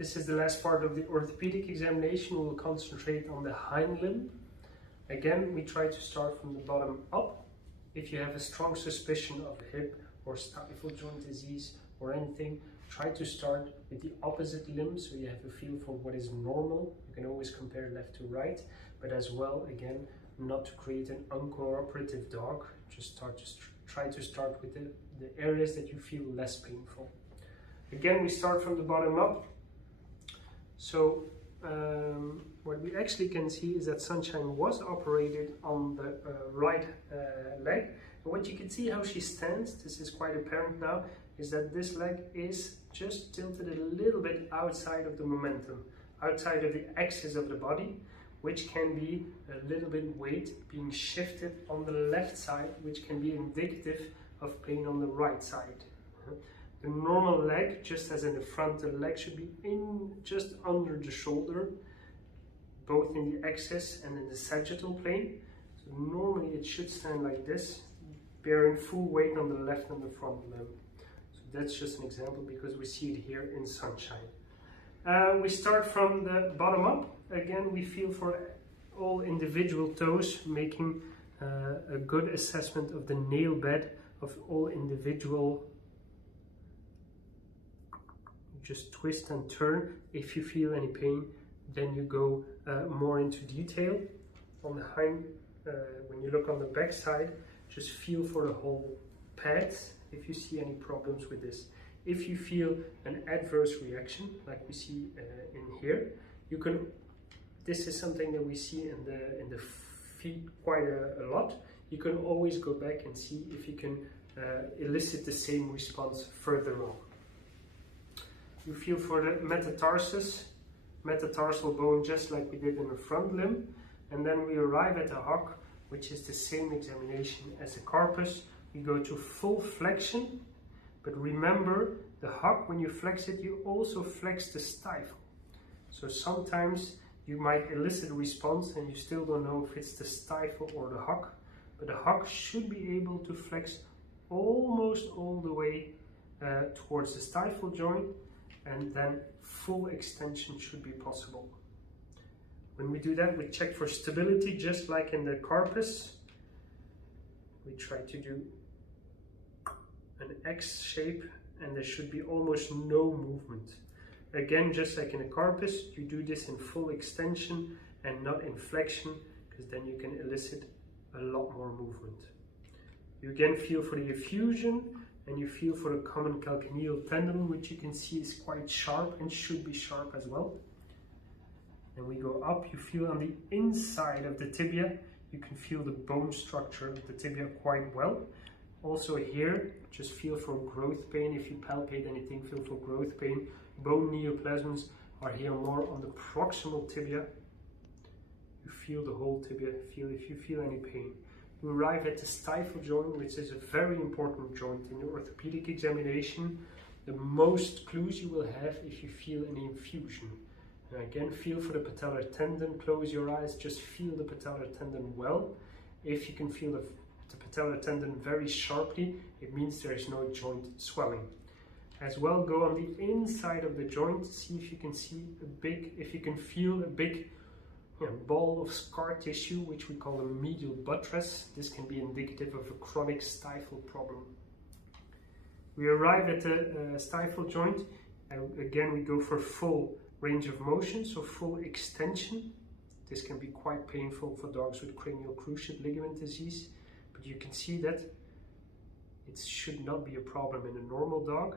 This is the last part of the orthopedic examination. We will concentrate on the hind limb. Again, we try to start from the bottom up. If you have a strong suspicion of a hip or stifle joint disease or anything, try to start with the opposite limb so you have a feel for what is normal. You can always compare left to right, but as well, again, not to create an uncooperative dog. Just try to start with the areas that you feel less painful. Again, we start from the bottom up. So what we actually can see is that Sunshine was operated on the right leg. And what you can see how she stands, this is quite apparent now, is that this leg is just tilted a little bit outside of the momentum, outside of the axis of the body, which can be a little bit weight being shifted on the left side, which can be indicative of pain on the right side. The normal leg, just as in the front, the leg should be in just under the shoulder, both in the axis and in the sagittal plane. So normally it should stand like this, bearing full weight on the left and the front limb. So that's just an example because we see it here in Sunshine. We start from the bottom up. Again, we feel for all individual toes, making a good assessment of the nail bed of all individual. Just twist and turn. If you feel any pain, then you go more into detail. On the hind, when you look on the back side, just feel for the whole pads if you see any problems with this. If you feel an adverse reaction, like we see in here, you can. This is something that we see in the feet quite a lot. You can always go back and see if you can elicit the same response further on. You feel for the metatarsal bone, just like we did in the front limb, and then we arrive at the hock, which is the same examination as the carpus. We go to full flexion, but remember the hock, when you flex it, you also flex the stifle. So sometimes you might elicit a response and you still don't know if it's the stifle or the hock, but the hock should be able to flex almost all the way towards the stifle joint, and then full extension should be possible. When we do that, we check for stability, just like in the carpus. We try to do an X shape, and there should be almost no movement. Again, just like in the carpus, you do this in full extension and not in flexion, because then you can elicit a lot more movement. You again feel for the effusion, and you feel for the common calcaneal tendon, which you can see is quite sharp and should be sharp as well. And we go up, you feel on the inside of the tibia, you can feel the bone structure of the tibia quite well. Also here, just feel for growth pain. If you palpate anything, feel for growth pain. Bone neoplasms are here more on the proximal tibia. You feel the whole tibia, if you feel any pain. You arrive at the stifle joint, which is a very important joint in the orthopedic examination. The most clues you will have if you feel any infusion. And again, feel for the patellar tendon, close your eyes, just feel the patellar tendon well. If you can feel the patellar tendon very sharply, it means there is no joint swelling. As well, go on the inside of the joint, see if you can feel a big ball of scar tissue, which we call a medial buttress. This can be indicative of a chronic stifle problem. We arrive at the stifle joint, and again we go for full range of motion, so full extension. This can be quite painful for dogs with cranial cruciate ligament disease, but you can see that it should not be a problem in a normal dog.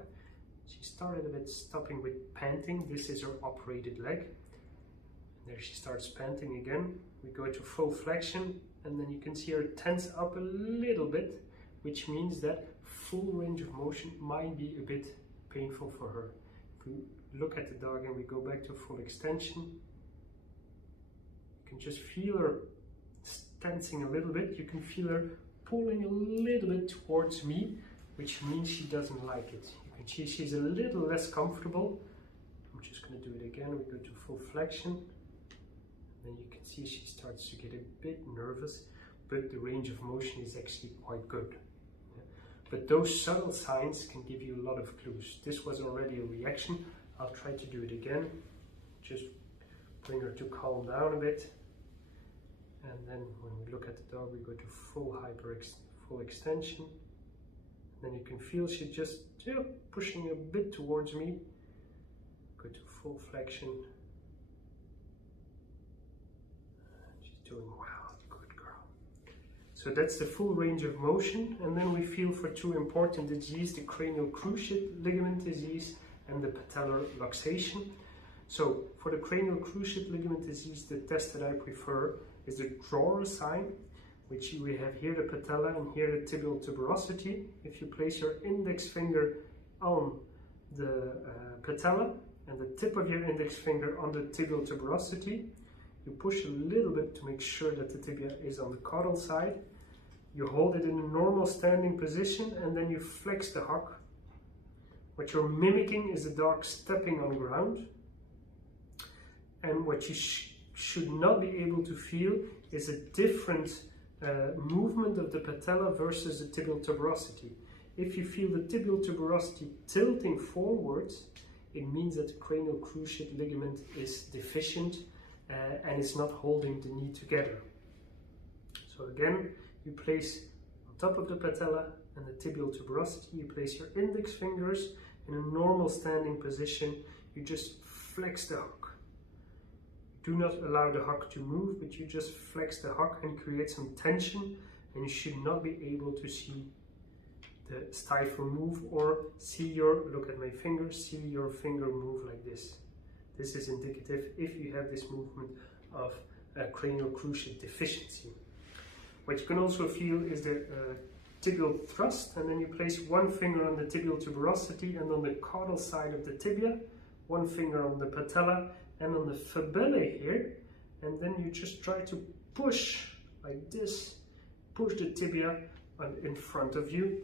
She started a bit stopping with panting. This is her operated leg. There she starts panting again. We go to full flexion, and then you can see her tense up a little bit, which means that full range of motion might be a bit painful for her. If we look at the dog and we go back to full extension, you can just feel her tensing a little bit. You can feel her pulling a little bit towards me, which means she doesn't like it. You can see she's a little less comfortable. I'm just going to do it again. We go to full flexion. Then you can see she starts to get a bit nervous, but the range of motion is actually quite good. But those subtle signs can give you a lot of clues. This was already a reaction. I'll try to do it again. Just bring her to calm down a bit. And then when we look at the dog, we go to full extension. And then you can feel she just pushing a bit towards me. Go to full flexion. She's doing well, good girl. So that's the full range of motion. And then we feel for two important diseases, the cranial cruciate ligament disease and the patellar luxation. So for the cranial cruciate ligament disease, the test that I prefer is the drawer sign, which we have here the patella and here the tibial tuberosity. If you place your index finger on the patella and the tip of your index finger on the tibial tuberosity, you push a little bit to make sure that the tibia is on the caudal side. You hold it in a normal standing position and then you flex the hock. What you're mimicking is the dog stepping on ground. And what you should not be able to feel is a different movement of the patella versus the tibial tuberosity. If you feel the tibial tuberosity tilting forwards, it means that the cranial cruciate ligament is deficient and is not holding the knee together. So again, you place on top of the patella and the tibial tuberosity, you place your index fingers in a normal standing position. You just flex the hock. Do not allow the hock to move, but you just flex the hock and create some tension, and you should not be able to see the stifle move or see your, look at my finger, see your finger move like this. This is indicative if you have this movement of cranial cruciate deficiency. What you can also feel is the tibial thrust, and then you place one finger on the tibial tuberosity and on the caudal side of the tibia, one finger on the patella and on the fibulae here, and then you just try to push like this, push the tibia in front of you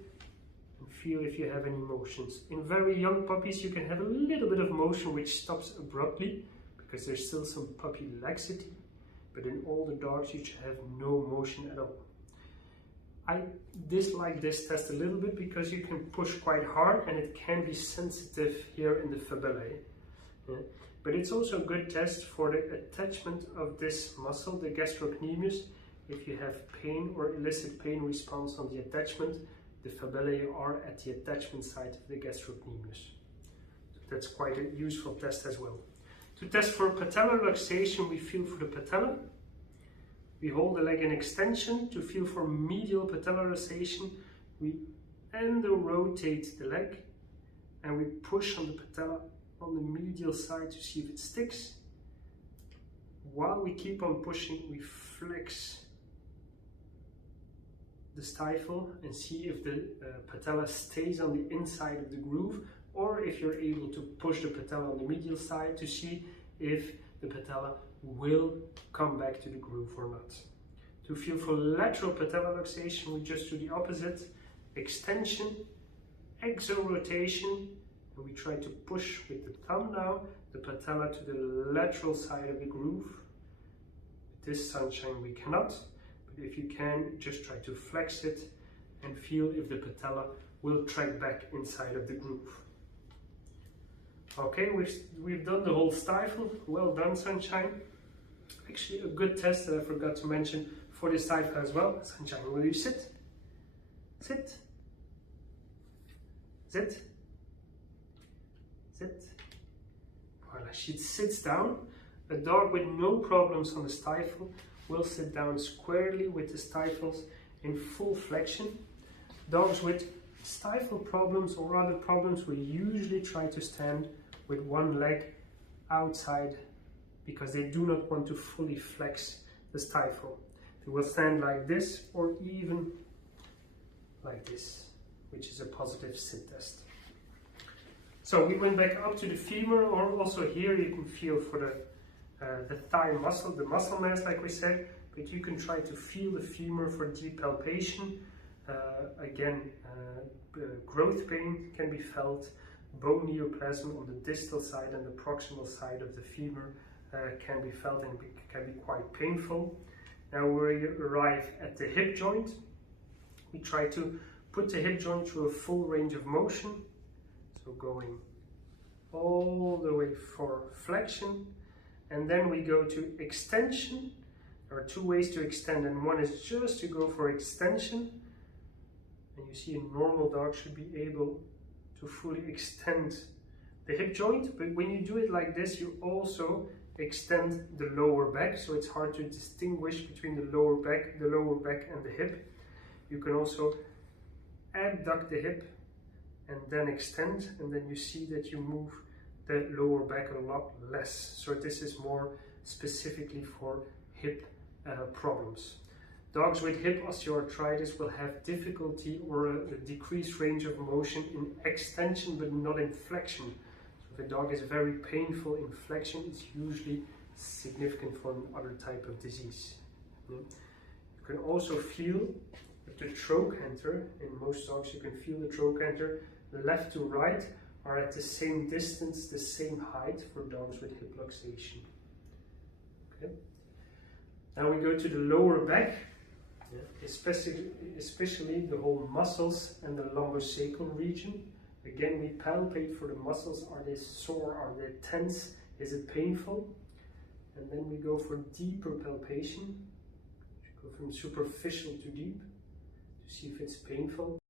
and feel if you have any motions. In very young puppies you can have a little bit of motion which stops abruptly because there's still some puppy laxity, but in older dogs you should have no motion at all. I dislike this test a little bit because you can push quite hard and it can be sensitive here in the fibulae. But it's also a good test for the attachment of this muscle, the gastrocnemius. If you have pain or elicit pain response on the attachment, the fibulae are at the attachment site of the gastrocnemius. So that's quite a useful test as well. To test for patellar luxation, we feel for the patella. We hold the leg in extension to feel for medial patellarization. We endo-rotate the leg and we push on the patella on the medial side to see if it sticks. While we keep on pushing, we flex the stifle and see if the patella stays on the inside of the groove, or if you're able to push the patella on the medial side to see if the patella will come back to the groove or not. To feel for lateral patellar luxation, we just do the opposite. Extension, exo-rotation, and we try to push with the thumb now the patella to the lateral side of the groove. With this sunshine we cannot, but if you can, just try to flex it and feel if the patella will track back inside of the groove. Okay, we've done the whole stifle. Well done, Sunshine. Actually, a good test that I forgot to mention for the stifle as well. Sunshine, will you sit? Sit. Sit. Sit. Voilà, she sits down. A dog with no problems on the stifle will sit down squarely with the stifles in full flexion. Dogs with stifle problems or other problems will usually try to stand with one leg outside because they do not want to fully flex the stifle. They will stand like this or even like this, which is a positive sit test. So we went back up to the femur, or also here you can feel for the thigh muscle, the muscle mass like we said, but you can try to feel the femur for deep palpation. Growth pain can be felt. Bone neoplasm on the distal side and the proximal side of the femur can be felt and can be quite painful. Now we arrive at the hip joint. We try to put the hip joint through a full range of motion. So going all the way for flexion, and then we go to extension. There are two ways to extend, and one is just to go for extension, and you see a normal dog should be able to fully extend the hip joint, but when you do it like this, you also extend the lower back, so it's hard to distinguish between the lower back and the hip. You can also abduct the hip and then extend, and then you see that you move the lower back a lot less. So this is more specifically for hip problems. Dogs with hip osteoarthritis will have difficulty or a decreased range of motion in extension but not in flexion. So if a dog is very painful in flexion, it's usually significant for another type of disease. You can also feel the trochanter. In most dogs you can feel the trochanter left to right are at the same distance, the same height for dogs with hip luxation. Okay. Now we go to the lower back, especially the whole muscles and the lumbosacral region. Again, we palpate for the muscles. Are they sore? Are they tense? Is it painful? And then we go for deeper palpation. Go from superficial to deep to see if it's painful.